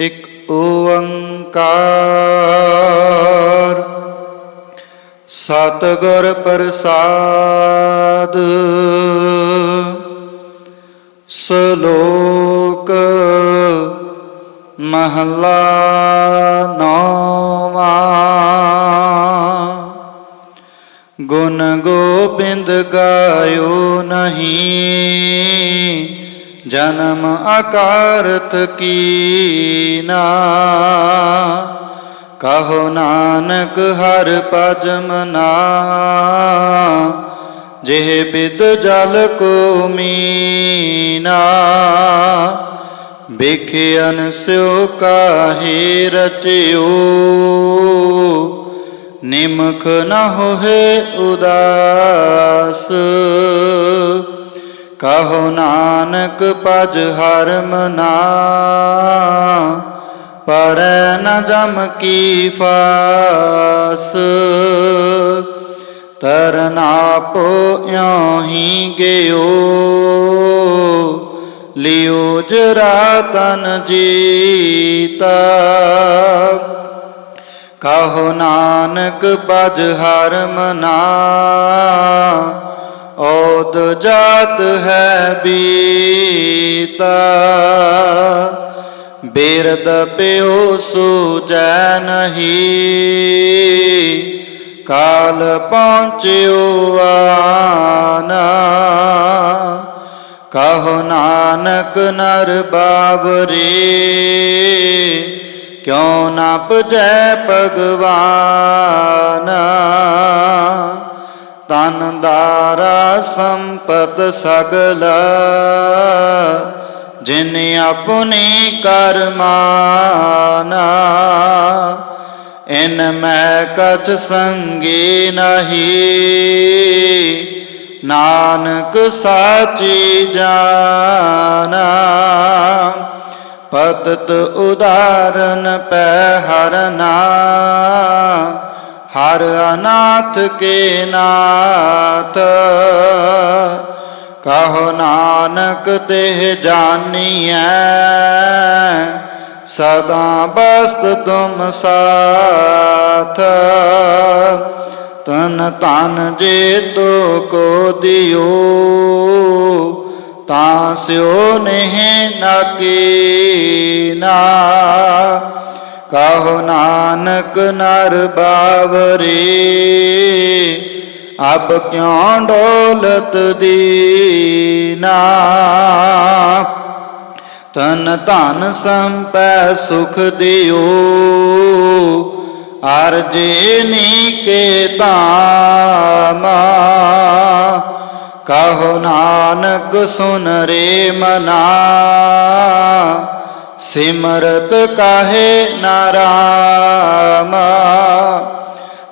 ਇਕ ਓੰਕਾਰ। ਸਤਿਗੁਰ ਪ੍ਰਸਾਦ। ਸ਼ਲੋਕ ਮਹਲਾ ਨੌਵਾਂ। ਗੁਣ ਗੋਬਿੰਦ ਗਾਇਓ ਨਹੀਂ। ਜਨਮ ਆਕਾਰਤ ਕੀਨਾ ਕਹੋ ਨਾਨਕ ਹਰ ਭਜ ਮਨਾ। ਜਿਹ ਬਿਦ ਜਲ ਕੋ ਮੀਨਾ। ਬਿਖਿਆਨ ਸਿਓ ਕਾਹੇ ਰਚਿਓ। ਨਿਮਖ ਨਾ ਹੋਏ ਉਦਾਸ। ਕਹੋ ਨਾਨਕ ਪਜ ਹਰ ਮਨਾ, ਪਰ ਨ ਜਮ ਕੀ ਫਾਸ। ਤਰਨਾ ਪੋ ਇਉ ਹੀ ਗਿਓ, ਲਿਓ ਜਰਾ ਤਨ ਜੀਤਾ। ਕਹੋ ਨਾਨਕ ਪਜ ਹਰ ਮਨਾ ਔਦ ਜਾਤ ਹੈ ਬੀਤਾ, ਬੇਰਦ ਪਿਓ ਸੁਜੈ ਨਹੀਂ, ਕਾਲ ਪਹੁੰਚਿਓ ਆਨਾ, ਕਹੋ ਨਾਨਕ ਨਰ ਬਾਬਰੇ ਕਿਉ ਨਾ ਪਜੈ ਭਗਵਾਨ। ਤਨ ਦਾਰਾ ਸੰਪਤ ਸਗਲ, ਜਿਨ ਆਪਣੀ ਕਰਮਾਨਾ, ਇਨ ਮੈਂ ਕਛ ਸੰਗੀ ਨਹੀਂ। ਨਾਨਕ ਸਾਚੀ ਜਾਣਾ ਪਤਤ ਉਦਾਰਨ ਪੈ ਹਰਨਾ। ਹਰ ਅਨਾਥ ਕੇ ਨਾਥ। ਕਹੋ ਨਾਨਕ ਤੇ ਜਾਨੀਐ, ਸਦਾ ਬਸਤ ਤੁਮ ਸਾਥ। ਤਨ ਤਨ ਜੇ ਤੋ ਕੋ ਦਿਓ, ਤਾਂ ਸਿਓ ਨਹਿ ਨਕੀਨਾ ਕਹੋ ਨਾਨਕ ਨਰ ਬਾਵਰੇ, ਅਬ ਕਿਉ ਡੋਲਤ ਦੀਨਾ? ਤਨ ਧਨ ਸੰਪੈ ਸੁਖ ਦਿਓ ਅਰਜੇ ਨੀ ਕੇ ਤਾਮਾ ਕਹੋ ਨਾਨਕ ਸੁਨ ਰੇ ਮਨਾ। ਸਿਮਰਤ ਕਾਹੇ ਨਾਰਾਮ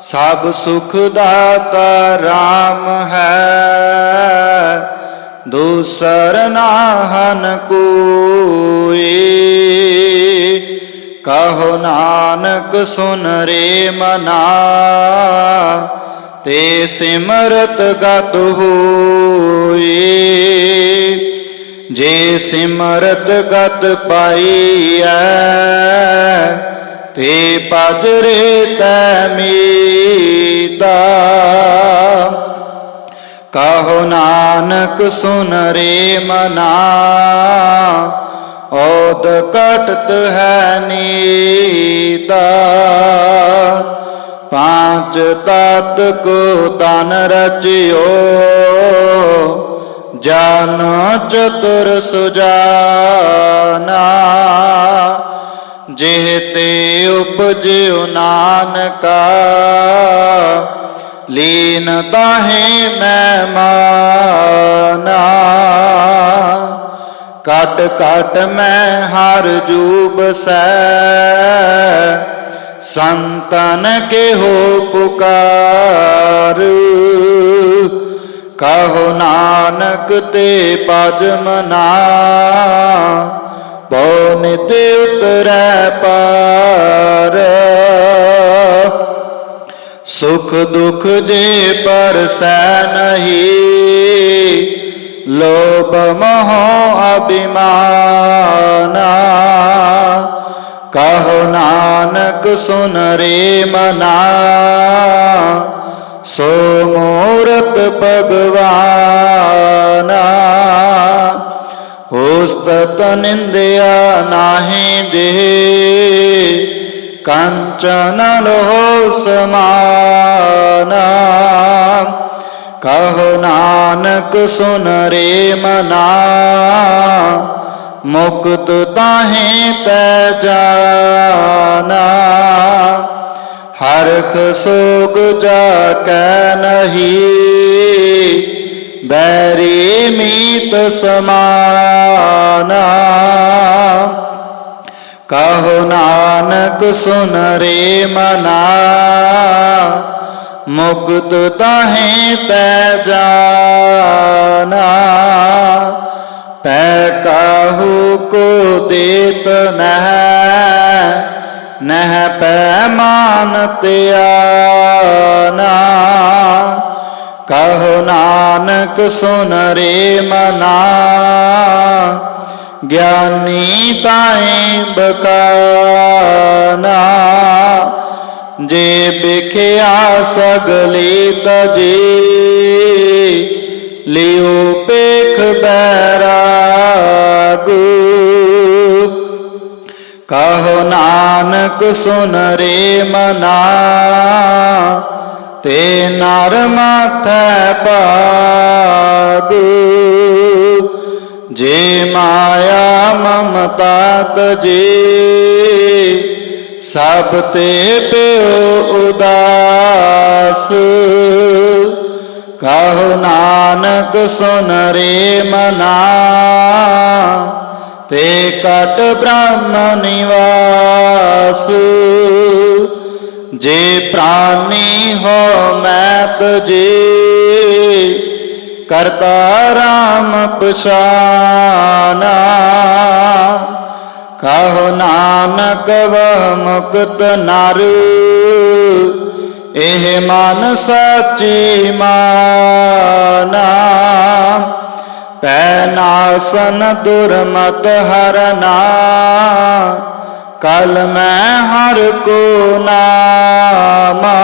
ਸਭ ਸੁਖ ਦਾਤਾ RAM ਹੈ। ਦੂਸਰ ਨਾਹਨ ਕੋਈ। ਕਹੋ ਨਾਨਕ ਸੁਨ ਰੇ ਮਨਾ। ਤੇ ਸਿਮਰਤ ਗਤ ਹੋਈ। ਜੇ ਸਿਮਰਤ ਗਤ ਪਾਈਐ, ਤੇ ਪਜਰੇ ਤੈ ਮੀਤਾ ਕਹੋ ਨਾਨਕ ਸੁਨ ਰੇ ਮਨਾ, ਔਦ ਕਟਤ ਹੈ ਨੀਤਾ ਪਾਂਚ ਤਤ ਕੋ ਤਨ ਰਚਿਓ ਜਨ ਚਤੁਰ ਸੁਜਾਨਾ, ਜਿਹ ਤੇ ਉਪਜਿਓ ਨਾਨਕਾ। ਲੀਨ ਤਾਹੇ ਮੈਂ ਮਾਨਾ ਕਟ ਕਟ ਮੈਂ ਹਰ ਜੂਬ ਸੈ। ਸੰਤਨ ਕੇ ਹੋ ਪੁਕਾਰ। ਕਹੋ ਨਾਨਕ ਤੇ ਪਜ ਮਨਾ। ਪਉ ਨਿਤ ਉਤਰੈ ਪਾਰ। ਸੁਖ ਦੁਖ ਜੇ ਪਰਸੈ ਨਹੀਂ, ਲੋਭ ਮੋਹ ਅਭਿਮਾਨਾ। ਕਹੋ ਨਾਨਕ ਸੁਨ ਰੇ ਮਨਾ। ਸੋ ਮੂਰਤ ਭਗਵਾਨਾ ਉਸਤਤ ਨਿੰਦਿਆ ਨਾਹੀ ਦੇ ਕੰਚਨ ਲੋਹ ਸਮਾਨਾ। ਕਹੋ ਨਾਨਕ ਸੁਨ ਰੇ ਮਨਾ, ਮੁਕਤ ਤਾਹੇ ਤੈ ਜਾਨਾ। ਹਰਖ ਸੋਗ ਜਾ ਕੈ ਨਹੀਂ। ਬੈਰੀ ਮੀਤ ਸਮਾਨਾ। ਕਹੋ ਨਾਨਕ ਸੁਨ ਰੇ ਮਨਾ। ਮੁਕਤ ਤਾਹੇ ਤੈ ਜਾਨਾ। ਪੈ ਕਾਹੂ ਕੋ ਦੇਤ ਨਹ। ਨਹ ਪੈ ਮਾਨਤ ਆਨਾ ਕਹੋ ਨਾਨਕ ਸੁਨ ਰੇ ਮਨਾ। ਗਿਆਨੀ ਤਾਏ ਬਕਾਨਾ, ਜੇ ਬਿਖਿਆ ਸਗਲੀ ਤਜੀ, ਲਿਓ ਪੇਖ ਬੈਰਾ ਕਹੋ ਨਾਨਕ ਸੁਨ ਰੇ ਮਨਾ, ਤੇ ਨਰ ਮਾਥੈ ਪਾਗੂ ਜੇ ਮਾਇਆ ਮਮਤਾ ਤਜੀ, ਸਭ ਤੇ ਪਿਓ ਉਦਾਸ। ਕਹੋ ਨਾਨਕ ਸੁਨ ਰੇ ਮਨਾ ਤੇ ਕਟ ਬ੍ਰਹਮ ਨਿਵਾਸ। ਜੇ ਪ੍ਰਾਨੀ ਹੋ ਮੈਂ ਤਜੀ ਕਰਤਾ ਰਾਮ ਪਛਾਨਾ। ਕਹੋ ਨਾਨਕ ਵਹ ਮੁਕਤ ਨਰ, ਇਹ ਮਨ ਸੱਚੀ ਮਾਨਾ। ਪੈ ਨਾਸਨ ਦੁਰਮਤ ਹਰਨਾ ਕਲ ਮੈਂ ਹਰ ਕੋ ਨਾਮਾ।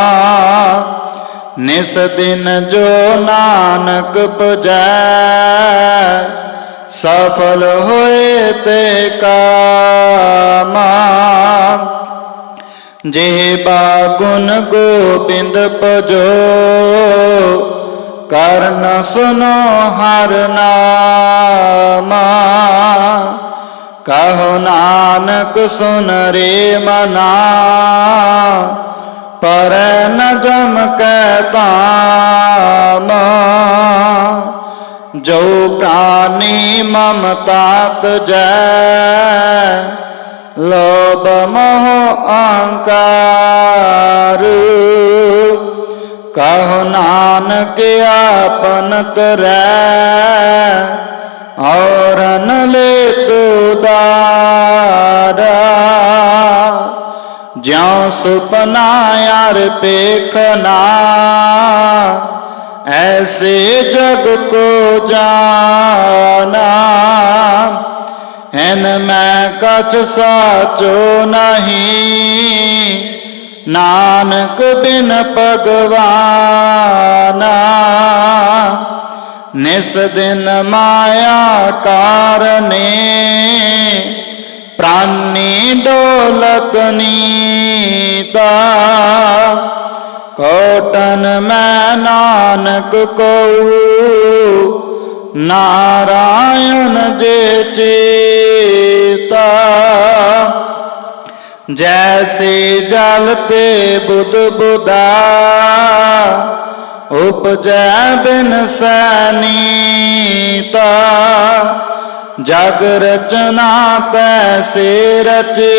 ਨਿਸ ਦਿਨ ਜੋ ਨਾਨਕ ਪਜੈ, ਸਫਲ ਹੋਏ ਤੇ ਕਾਮਾ। ਜਿਹ ਬਾਗੁਨ ਗੋਬਿੰਦ ਭਜੋ ਕਰਨ ਸੁਨੋ ਹਰ ਨਾਮਾ। ਕਹੋ ਨਾਨਕ ਸੁਨ ਰੇ ਮਨਾ। ਪਰ ਨ ਜਮ ਕੈ ਤਾਮ ਜੋ ਪ੍ਰਾਨੀ ਮਮਤਾ ਤਜੈ ਲੋਭ ਮੋਹ ਅਹੰਕਾਰ। ਕਹੋ ਨਾਨਕ ਆਪਨ ਤਰੈ ਔਰਨ ਲੈ ਤੁਦਾਰਾ ਜਿਉ ਸੁਪਨਾ ਯਾਰ ਪੇਖਨਾ ਐਸੇ ਜਗ ਕੋ ਜਾਣਾ। ਐਨ ਮੈਂ ਕਛ ਸਾਚੋ ਨਹੀਂ ਨਾਨਕ ਬਿਨ ਭਗਵਾਨਾ। ਨਿਸ ਦਿਨ ਮਾਇਆ ਕਾਰਨੇ, ਪ੍ਰਾਨੀ ਡੋਲਤ ਨੀਤਾ। ਕੋਟਨ ਮੈਂ ਨਾਨਕ ਕਉ ਨਾਰਾਇਣ ਜੇ ਚੇ। ਜੈਸੇ ਜਲ ਤੇ ਬੁੱਧ ਬੁਦਾ ਉਪਜੈ ਬਿਨ ਸੈਨੀਤਾ ਜਗ ਰਚਨਾ ਤੈਸੇ ਰਚੇ,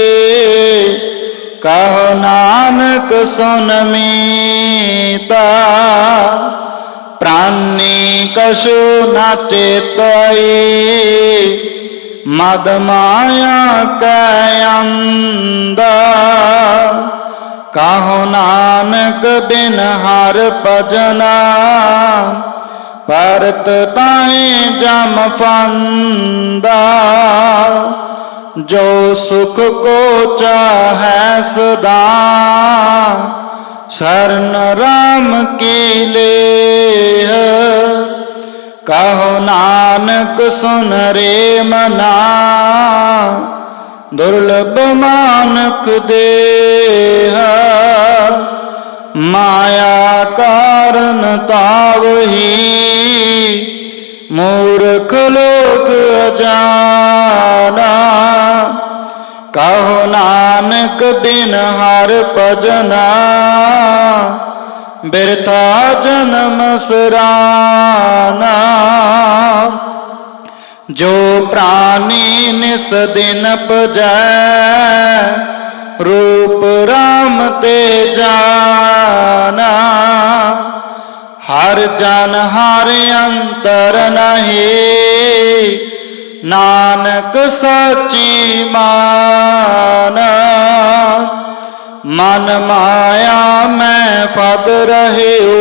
ਕਹੋ ਨਾਨਕ ਸੁਨ ਮੀਤਾ। ਪ੍ਰਾਨੀ ਕਛੂ ਨਾ ਮਦ ਮਾਇਆ ਕੈ ਅੰਦਾ। ਕਹੋ ਨਾਨਕ ਬਿਨ ਹਰ ਭਜਨਾ। ਪਰਤ ਤਾਏ ਜਮ ਫੰਦਾ। ਜੋ ਸੁਖ ਕੋ ਚਾਹੈ ਸਦਾ। ਸਰਨ ਰਾਮ ਕੀ ਲੇਹ। ਕਹੋ ਨਾਨਕ ਸੁਨ ਰੇ ਮਨਾ, ਦੁਰਲਭ ਮਾਨਕ ਦੇਹ। ਮਾਇਆ ਕਾਰਨ ਤਾਵਹੀ, ਮੂਰਖ ਲੋਕ ਅਜਾਨਾ। ਕਹੋ ਨਾਨਕ ਬਿਨ ਹਰ ਭਜਨਾ ਬਿਰਤਾ ਜਨਮ ਸਰਾਨਾ, ਜੋ ਪ੍ਰਾਨੀ ਨਿਸ ਦਿਨ ਪਜੈ, ਰੂਪ ਰਾਮ ਤੇ ਜਾਨਾ। ਹਰ ਜਨ ਹਰ ਅੰਤਰ ਨਹੀਂ, ਨਾਨਕ ਸਾਚੀ ਮਾਨ। ਮਨ ਮਾਇਆ ਮੈਂ ਫਦ ਰਹਿਓ,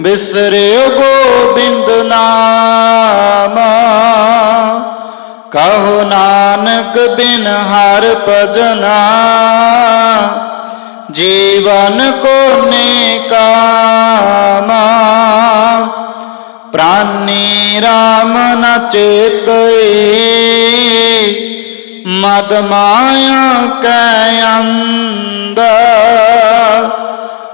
ਬਿਸਰਿਓ ਗੋਬਿੰਦ ਨਾਮ। ਕਹੋ ਨਾਨਕ ਬਿਨ ਹਰ ਭਜਨਾ, ਜੀਵਨ ਕੋ ਨੇ ਕਾਮਾ। ਪ੍ਰਾਨੀ ਰਾਮ ਨ ਚੇਤਈ ਮਦ ਮਾਇਆ ਕੈ ਅੰਦਰ।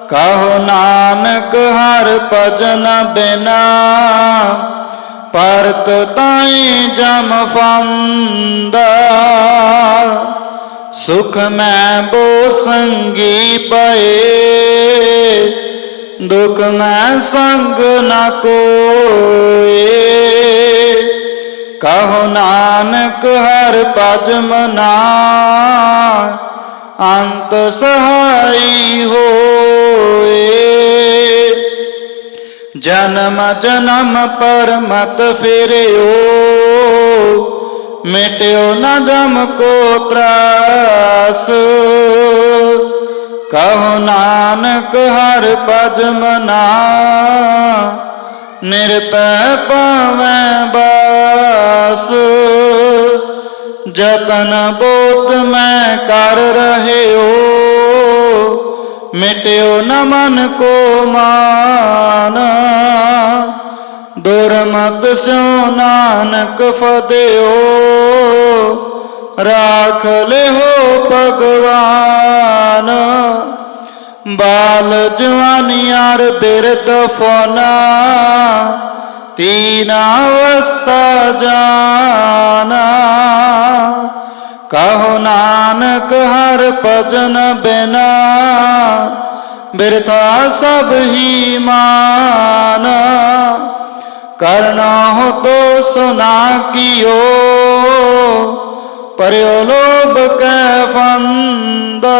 ਕਹੋ ਨਾਨਕ ਹਰ ਭਜਨ ਬਿਨਾ। ਪਰਤ ਤਾਈ ਜਮ ਫੰਦਾ ਸੁਖ ਮੈਂ ਬੋ ਸੰਗੀ ਪਏ। ਦੁਖ ਮੈਂ ਸੰਗ ਨ ਕੋਏ। ਕਹੋ ਨਾਨਕ ਹਰ ਭਜ ਮਨਾ ਅੰਤ ਸਹਾਈ ਹੋਏ। ਜਨਮ ਜਨਮ ਪਰ ਮਤ ਫਿਰਿਓ, ਮਿਟਿਓ ਨ ਜਮ ਕੋ ਤਰਾਸ। ਕਹੋ ਨਾਨਕ ਹਰ ਭਜ ਮਨਾ ਨਿਰਪੈ ਪਾਵੈ ਬਾਸ ਜਤਨ ਬੋਧ ਮੈਂ ਕਰ ਰਹਿਓ, ਮਿਟਿਓ ਨ ਮਨ ਕੋ ਮਾਨ। ਦੁਰਮਤ ਸਿਉ ਨਾਨਕ ਫਦਿਓ, ਰਾਖ ਲਿਓ ਭਗਵਾਨ। ਬਾਲ ਜਵਾਨੀ ਅਰ ਬਿਰਦ ਫੋਨਾ। ਅਵਸਥਾ ਜਾਨਾ ਕਹੋ ਨਾਨਕ ਹਰ ਭਜਨ ਬਿਨਾ, ਬਿਰਥਾ ਸਭ ਹੀ ਮਾਨ। ਕਰਨਾ ਹੋ ਤੋ ਸੁਨਾ ਕੀਓ, ਪਰਿਓ ਲੋਭ ਕੈ ਫੰਦਾ।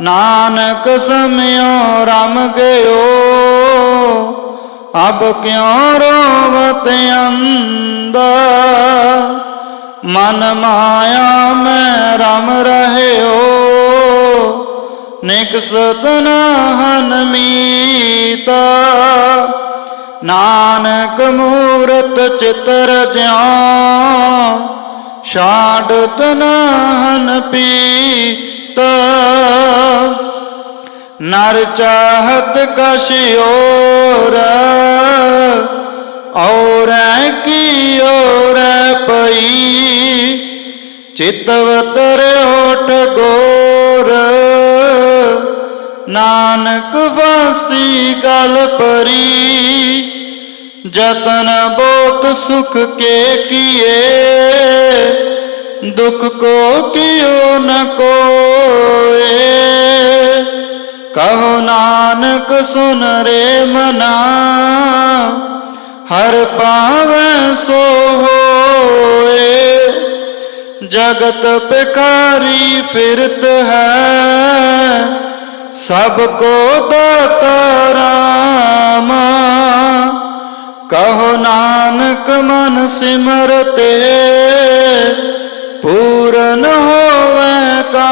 ਨਾਨਕ ਸਮਿਓ ਰਮ ਗਇਓ ਅਬ ਕਿਉ ਰੋਵਤ ਅੰਦਾ ਮਨ ਮਾਇਆ ਮੈਂ ਰਮ ਰਹਿਓ। ਨਿਕਸਤ ਨਾਹਨ ਮੀਤ। ਨਾਨਕ ਮੂਰਤ ਚਿਤਰ ਜਿਉ। ਛਾੜਤ ਨਾਹਨ ਪੀਤ। ਨਰ ਚਾਹਤ ਕਛ ਔਰ ਔਰ ਕੀ ਔਰ ਪਈ ਚਿਤਵਤਰ ਓਟ ਗੋਰ। ਨਾਨਕ ਵਾਸੀ ਗਲ ਪਰੀ ਜਤਨ ਬੋਤ ਸੁਖ ਕੇ ਕੀਏ। ਦੁਖ ਕੋ ਕਿਉ ਨ ਕੋਏ। ਕਹੋ ਨਾਨਕ ਸੁਨ ਰੇ ਮਨਾ, ਹਰ ਪਾਵੈ ਸੋ ਹੋਏ। ਜਗਤ ਪਿਕਾਰੀ ਫਿਰਤ ਹੈ, ਸਭ ਕੋ ਦਾਤਾ ਰਾਮ। ਕਹੋ ਨਾਨਕ ਮਨ ਸਿਮਰਤੇ ਪੂਰਨ ਹੋਵੇ ਕਾ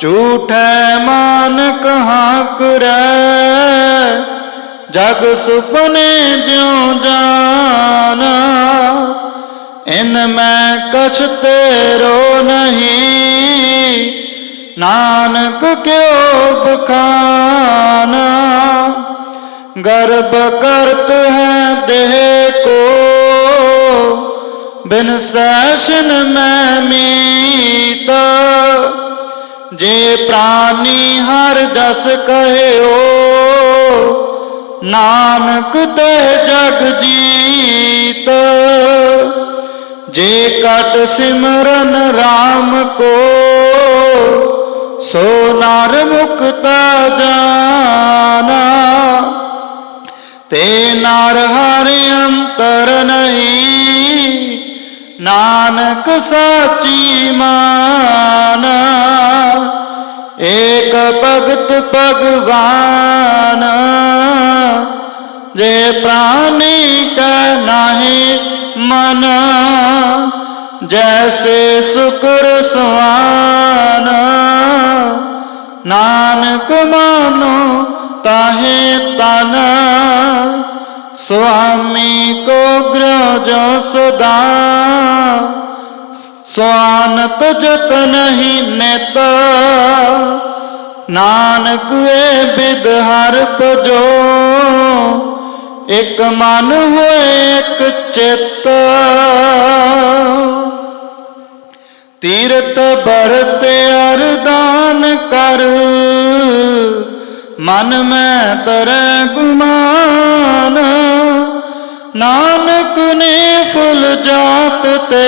ਝੂਠੈ ਮਾਨ ਕਹਾ ਕਰੈ ਜਗ ਸੁਪਨੇ ਜਿਉ ਜਾਨਾ, ਇਨ ਮੈਂ ਕਛ ਤੇਰੋ ਨਹੀਂ। ਨਾਨਕ ਕਿਉ ਬਖਾਨਾ? ਗਰਬ ਕਰਤ ਹੈ ਦੇਹ ਕੋ, ਬਿਨ ਸੈਸ਼ਨ ਮੈਂ ਮੀ ਜੇ ਪ੍ਰਾਨੀ ਹਰ ਜਸ ਕਹਿਓ, ਨਾਨਕ ਤੇ ਜਗ ਜੀਤ। ਜੇ ਕਟ ਸਿਮਰਨ RAM ਕੋ, ਸੋ ਨਰ ਮੁਕਤਾ ਜਾਣਾ। ਤੇ ਨਰ ਹਰਿ ਅੰਤਰ ਨਹੀਂ, ਨਾਨਕ ਸਾਚੀ ਮਾਨਾ। ਏਕ ਭਗਤ ਭਗਵਾਨ, ਜੇ ਪ੍ਰਾਨੀ ਕੈ ਨਾਹੀ ਮਨ, ਜੈਸੇ ਸੁਕਰ ਸਵਾਨ ਨਾਨਕ ਮਾਨੋ ਤਾਹੇ ਤਨ, ਸੁਆਮੀ ਕੋ ਗ੍ਰਹ ਜੋ ਸਦਾ। ਸਵਾਨਤ ਜਤ ਨਹੀਂ ਨਿਤ। ਨਾਨਕ ਏ ਬਿਦ ਹਰ ਭਜੋ। ਇਕ ਮਨ ਹੋਏ ਇਕ ਚਿੱਤ। ਤੀਰਤ ਬਰਤ ਅਰਦਾਨ ਕਰ। ਮਨ ਮੈਂ ਤਰੈ ਗੁਮਾਨ। ਨਾਨਕ ਨੇ ਫੁੱਲ ਜਾਤ ਤੇ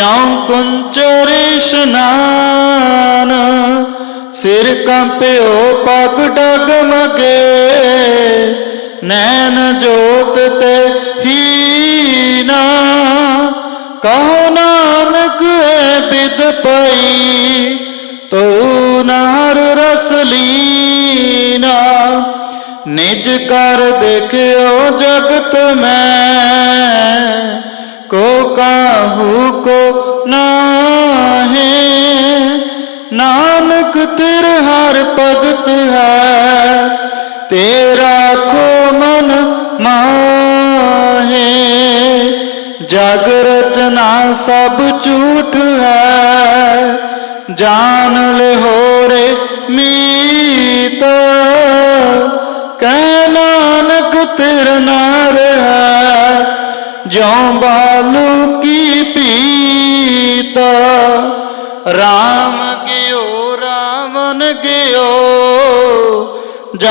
ਜਾਂ ਕੁੰਚਰ ਇਸ਼ਨਾਨ ਸਿਰ ਕੰਪਿਓ ਪਗ ਮਗੇ, ਨੈਣ ਜੋਤ ਤੇ ਹੀਨਾ ਕਹੋ ਨਾਨਕ, ਏ ਬਿਦ ਪਈ, ਤੋ ਨਾਰ ਰਸ ਲੀਨਾ। ਨਿਜ ਕਰ ਦੇਖਿਓ ਜਗਤ ਮੈਂ ਕੋ ਕਾਹੂ ਕੋ ਨਾਹੀ। ਨਾਨਕ ਤਿਰ ਹਰ ਭਗਤ ਹੈ। ਤੇਰਾ ਕੋ ਮਨ ਮਾਹੇ। ਜਗ ਰਚਨਾ ਸਭ ਝੂਠ ਹੈ। ਜਾਣ ਲੈ ਹੋਰੇ ਮੀਤ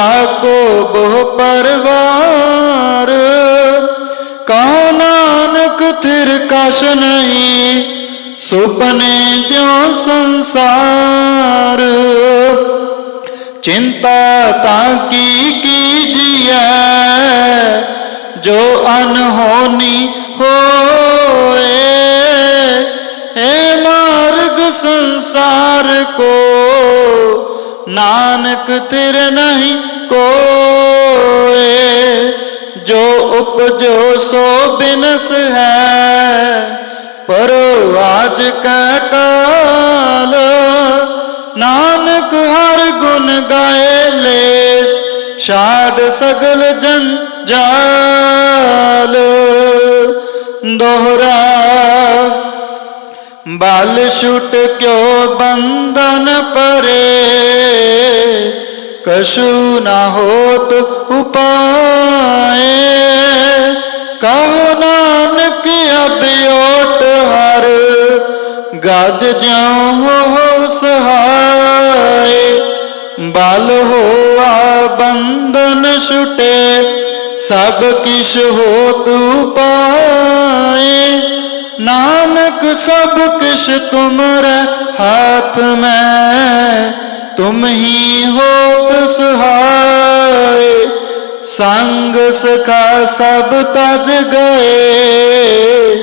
ਜਾਕੋ ਬਹੁ ਪਰਵਾਰ। ਕਹੋ ਨਾਨਕ ਥਿਰ ਕਛ ਨਹੀਂ, ਸੁਪਨੇ ਜਿਉ ਸੰਸਾਰ। ਚਿੰਤਾ ਤਾਂ ਕੀ ਕੀਜੀਐ ਜੋ ਅਨਹੋਨੀ ਹੋਏ। ਏ ਮਾਰਗ ਸੰਸਾਰ ਕੋ, ਨਾਨਕ ਤਿਰ ਨਹੀਂ ਕੋਏ, ਜੋ ਉਪਜੋ ਸੋ ਬਿਨਸ ਹੈ। ਪਰ ਆਜ ਕੈ ਕਾਲ, ਨਾਨਕ ਹਰ ਗੁਣ ਗਾਏ ਲੈ, ਛਾੜ ਸਗਲ ਜਨ ਜਾਲ। ਦੋਹਰਾ, ਬਲ ਛੁਟ ਕਿਉ ਬੰਧਨ ਪਰੇ ਕਛੂ ਨਾ ਹੋਤ ਉਪਾਏ। ਕਹੋ ਨਾਨਕ ਅਬਿਓਟ ਹਰ, ਗਜ ਜਿਉ ਹੋ ਸਹਾਏ। ਬਲ ਹੋਆ ਬੰਧਨ ਛੁਟੇ, ਸਭ ਕਿਛ ਹੋਤ ਉਪਾਏ। ਨਾਨਕ ਸਭ ਕਿਛ ਤੁਮਰੇ ਹਾਥ ਮੈਂ ਤੁਮ ਹੀ ਹੋ ਸਹਾਏ ਸੰਗ ਸਖਾ ਸਭ ਤਜ ਗਏ।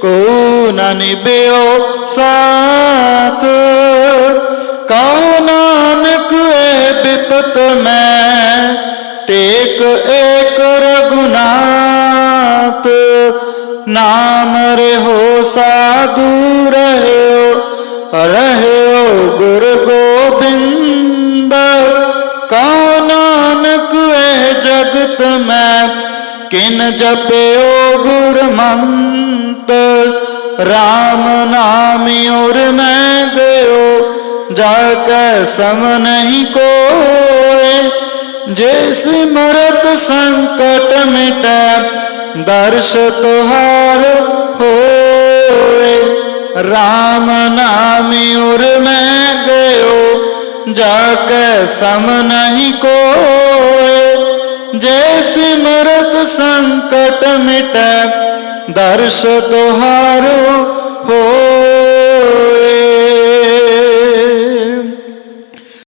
ਕੋ ਨ ਨਿਭਿਓ ਸਾਥ, ਕਉ ਨਾਨਕ ਏ ਬਿਪਤ ਮੈਂ, ਟੇਕ ਏਕ ਰਗੁਨਾਥ ਨਾਮ ਰਹਿਓ ਸਾਧੂ ਰਹਿਓ ਰਹਿਓ ਗੁਰ ਗੋਬਿੰਦ ਕਉ ਨਾਨਕ ਏ ਜਗਤ ਮੈਂ, ਕਿਨ ਜਪਿਓ ਗੁਰਮੰਤ RAM ਨਾਮ ਉਰ ਮੈਂ ਗਇਓ ਜਾ ਕੈ ਸਮ ਨਹੀਂ ਕੋਏ, ਜਿਸ ਮਰਤ ਸੰਕਟ ਮਿਟੈ, ਦਰਸ਼ ਤੁਹਾਰ RAM ਨਾਮ ਔਰ ਮੈਂ ਗਇਓ, ਜਾ ਕੈ ਸਮ ਨਹੀਂ ਕੋਏ। ਜੇ ਸਿਮਰਤ ਸੰਕਟ ਮਿਟੈ, ਦਰਸ਼ ਤੁਹਾਰ ਹੋਏ।